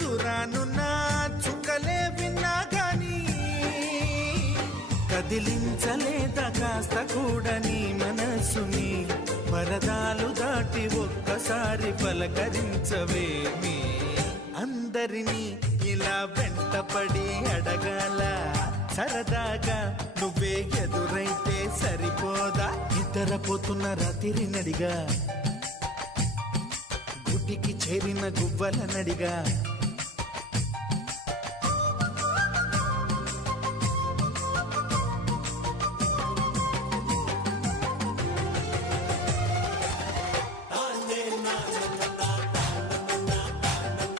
దురానున్న చుక్కలే విన్నా గాని కదిలించలేదా కాస్త కూడా నీ మనసుని పరదాలు దాటి ఒక్కసారి పలకరించవేమి అందరినీ ఇలా వెంటపడి అడగాల సరదాగా నువ్వే ఎదురైతే సరిపోదా నిద్రపోతున్న రాత్రి నడిగా గుడికి చేరిన గువ్వల నడిగా